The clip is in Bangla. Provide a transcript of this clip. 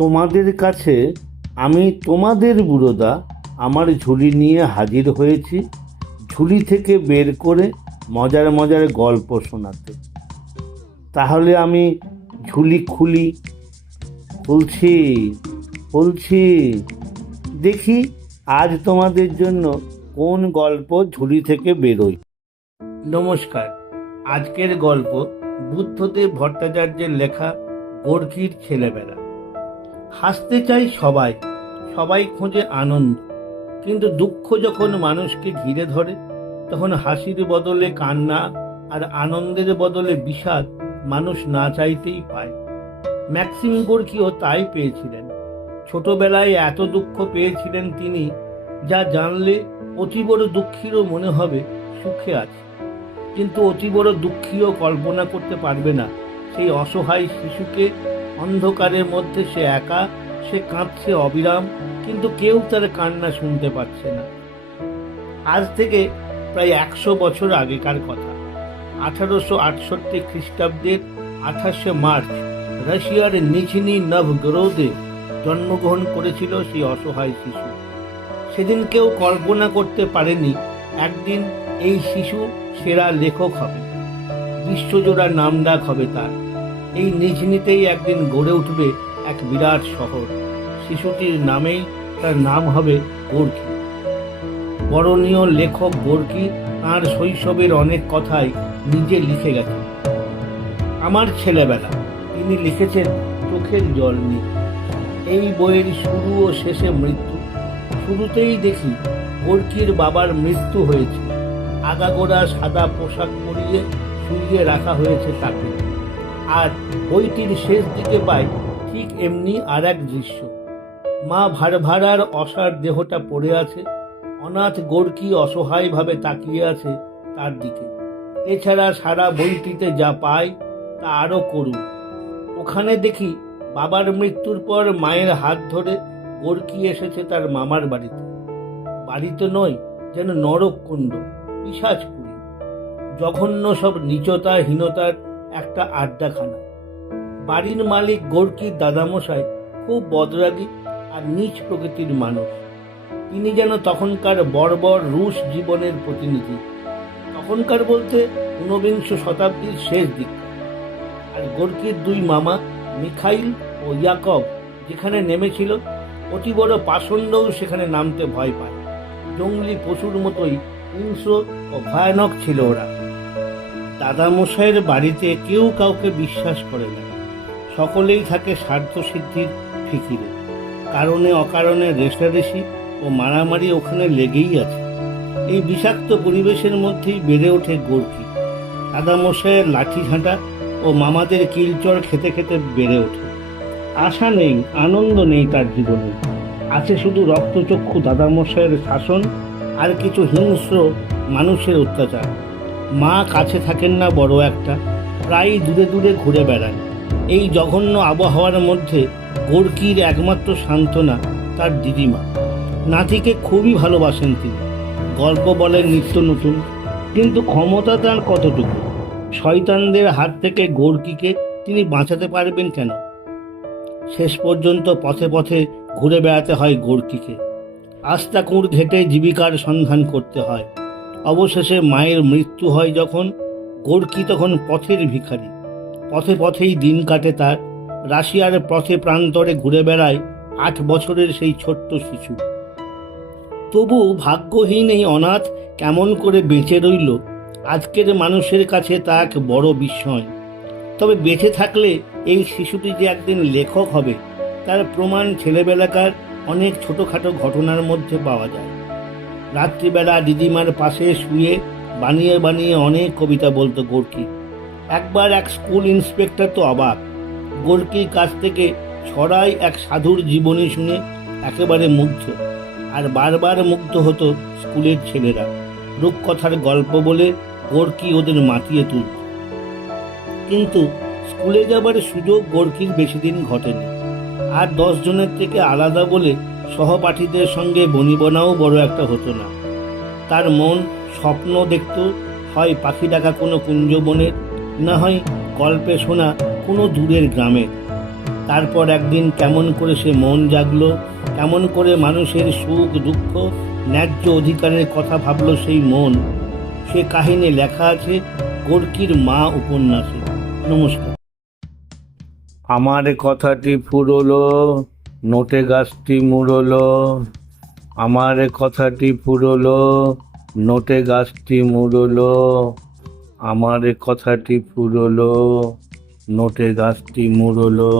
তোমাদের কাছে আমি তোমাদের বুড়োদা আমার ঝুলি নিয়ে হাজির হয়েছি, ঝুলি থেকে বের করে মজার মজার গল্প শোনাতে। তাহলে আমি ঝুলি খুলছি খুলছি, দেখি আজ তোমাদের জন্য কোন গল্প ঝুলি থেকে বেরোয়। নমস্কার, আজকের গল্প বুদ্ধদেব ভট্টাচার্যের লেখা গোর্খির ছেলেবেলা। হাসতে চাই সবাই, সবাই খোঁজে আনন্দ, কিন্তু দুঃখ যখন মানুষকে ঘিরে ধরে তখন হাসির বদলে কান্না আর আনন্দের বদলে বিষাদ মানুষ না চাইতেই পায়। ম্যাক্সিম গোর্কিও তাই পেয়েছিলেন। ছোটবেলায় এত দুঃখ পেয়েছিলেন তিনি, যা জানলে অতি বড় দুঃখীরও মনে হবে সুখে আছে। কিন্তু অতি বড় দুঃখীও কল্পনা করতে পারবে না সেই অসহায় শিশুকে। অন্ধকারের মধ্যে সে একা, সে কাঁদছে অবিরাম, কিন্তু কেউ তার কান্না শুনতে পাচ্ছে না। আজ থেকে প্রায় 100 বছর আগেকার কথা। 1868 খ্রিস্টাব্দের 28শে মার্চ রাশিয়ার নিঝনি নভগোরোদে জন্মগ্রহণ করেছিল সেই অসহায় শিশু। সেদিন কেউ কল্পনা করতে পারেনি একদিন এই শিশু সেরা লেখক হবে, বিশ্বজোড়া নামডাক হবে তার। এই নিঝনিতেই একদিন গড়ে উঠবে এক বিরাট শহর। শিশুটির নামেই তার নাম হবে গোর্কি। বরণীয় লেখক গোর্কি তাঁর শৈশবের অনেক কথাই নিজে লিখে গেছেন। আমার ছেলেবেলা তিনি লিখেছেন চোখের জল নিয়ে। এই বইয়ের শুরু ও শেষে মৃত্যু। শুরুতেই দেখি গোর্কির বাবার মৃত্যু হয়েছে। আগাগোড়া সাদা পোশাক পরিয়ে শুইয়ে রাখা হয়েছে তাকে। আর বইটির শেষ দিকে পাই ঠিক এমনি আর এক দৃশ্য। মা ভাড়ভাড়ার অসার দেহটা পড়ে আছে, অনাথ গোর্কি অসহায়ভাবে তাকিয়ে আছে তার দিকে। এছাড়া সারা বইটিতে যা পাই তা আরও করুণ। ওখানে দেখি বাবার মৃত্যুর পর মায়ের হাত ধরে গোর্কি এসেছে তার মামার বাড়িতে। বাড়িতে নয়, যেন নরককুণ্ড, পিশাচপুরী, জঘন্য সব নীচতা হীনতার একটা আড্ডাখানা। বাড়ির মালিক গোর্কির দাদামশাই খুব বদরাগী আর নীচ প্রকৃতির মানুষ। তিনি যেন তখনকার বর্বর রুশ জীবনের প্রতিনিধি। তখনকার বলতে 19বিংশ শতাব্দীর শেষ দিক। আর গোর্কির দুই মামা মিখাইল ও ইয়াকব যেখানে নেমেছিল, অতি বড় পাষণ্ডও সেখানে নামতে ভয় পায়। জঙ্গলি পশুর মতোই হিংস্র ও ভয়ানক ছিল ওরা। দাদামশাইয়ের বাড়িতে কেউ কাউকে বিশ্বাস করে না। সকলেই থাকে স্বার্থ সিদ্ধির ফিকিরে। কারণে অকারণে রেষারেষি ও মারামারি ওখানে লেগেই আছে। এই বিষাক্ত পরিবেশের মধ্যেই বেড়ে ওঠে গোর্কি। দাদামশাইয়ের লাঠি ঝাঁটা ও মামাদের কিলচর খেতে খেতে বেড়ে ওঠে। আশা নেই, আনন্দ নেই তার জীবনে। আছে শুধু রক্তচক্ষু দাদামশাইয়ের শাসন আর কিছু হিংস্র মানুষের অত্যাচার। মা কাছে থাকেন না বড় একটা, প্রায় দূরে দূরে ঘুরে বেড়ান। এই জঘন্য আবহাওয়ার মধ্যে গোর্কির একমাত্র সান্ত্বনা তার দিদিমা। নাতিকে খুবই ভালোবাসেন তিনি। গল্প বলেন নিত্য নতুন, কিন্তু ক্ষমতা তার কতটুকু? শয়তানদের হাত থেকে গোর্কিকে তিনি বাঁচাতে পারবেন কেন? শেষ পর্যন্ত পথে পথে ঘুরে বেড়াতে হয় গোর্কিকে। আস্তাকুঁড় ঘেঁটে জীবিকার সন্ধান করতে হয়। অবশেষে মায়ের মৃত্যু হয় যখন, গোর্কি তখন পথের ভিখারি। পথে পথেই দিন কাটে তার। রাশিয়ার পথে প্রান্তরে ঘুরে বেড়ায় 8 বছরের সেই ছোট্ট শিশু। তবু ভাগ্যহীন এই অনাথ কেমন করে বেঁচে রইল আজকের মানুষের কাছে তা এক বড় বিস্ময়। তবে বেঁচে থাকলে এই শিশুটি যে একদিন লেখক হবে তার প্রমাণ ছেলেবেলাকার অনেক ছোটোখাটো ঘটনার মধ্যে পাওয়া যায়। রাত্রিবেলা দিদিমার পাশে শুয়ে বানিয়ে বানিয়ে অনেক কবিতা বলতো গোর্কি। একবার এক স্কুল ইন্সপেক্টর তো অবাক। গোর্কির কাছ থেকে ছড়াই এক সাধুর জীবনী শুনে একেবারে মুগ্ধ। আর বারবার মুগ্ধ হতো স্কুলের ছেলেরা। রূপকথার গল্প বলে গোর্কি ওদের মাতিয়ে তুলত। কিন্তু স্কুলে যাবার সুযোগ গোর্কির বেশি দিন ঘটেনি। আর 10 জনের থেকে আলাদা বলে সহপাঠীদের সঙ্গে বনিবনাও বড় একটা হতো না। তার মন স্বপ্ন দেখত, হয় পাখি ডাকা কোনো কুঞ্জবনের, না হয় গল্পে শোনা কোনো দূরের গ্রামে। তারপর একদিন কেমন করে সে মন জাগলো, কেমন করে মানুষের সুখ দুঃখ ন্যায্য অধিকারের কথা ভাবলো সেই মন, সে কাহিনী লেখা আছে গোর্কির মা উপন্যাসে। নমস্কার। আমার কথাটি ফুরলো, নোটে গাছটি মুড়লো। আমার কথাটি ফুরলো, নোটে গাছটি মুড়লো। আমার কথাটি ফুরলো, নোটে গাছটি মুড়লো।